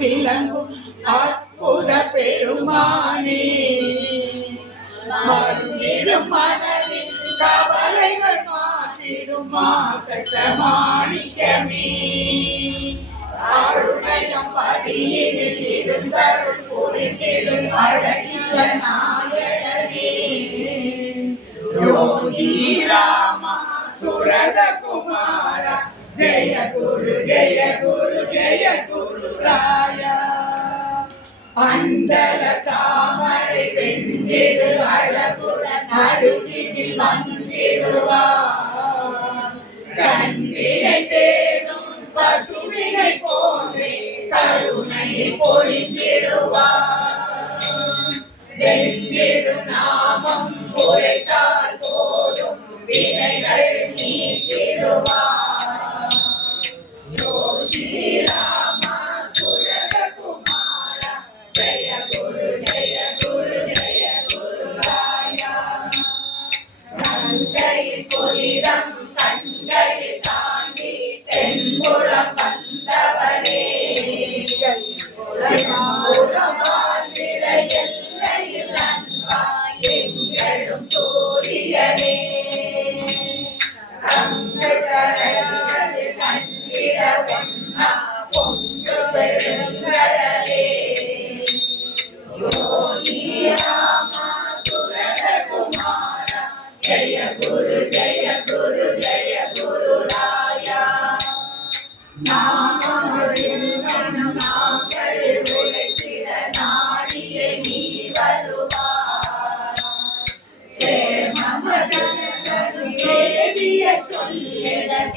விளங்கும் அற்புத பெருமானே. மருந்திடும் மனதில் கவலைகள் மாற்றிடும் மாசற்ற மாணிக்கமே அருணயம் பதியினில் இருந்தருள் புரிந்திடும் அழகிய நாயகனே. யோகி ராமா சுரத குமார ஜெய குரு ஜெய குரு வெஞ்சிடு அழகுடன் அருகில் வந்திடுவார் கண்ணினை தேடும் பசுவினை போன்றே கருணை பொழிந்திடுவார். வெந்திடு நாமம் உரைத்தால் போதும் வினைகள் நீக்கிடுவார் யோகி ராமா சுரத குமார ஜெய குரு கங்கையில் புனிதம் கண்களில் தாண்டி தென்புலம் வந்தவனே உலகமாழ்ந்திட எல்லையில் அன்பாய் எங்களும் சூரியனே. கங்கை கரையாறு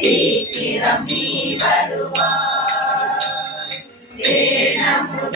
சொல்லிட சீக்கிரம் நீ வருவார்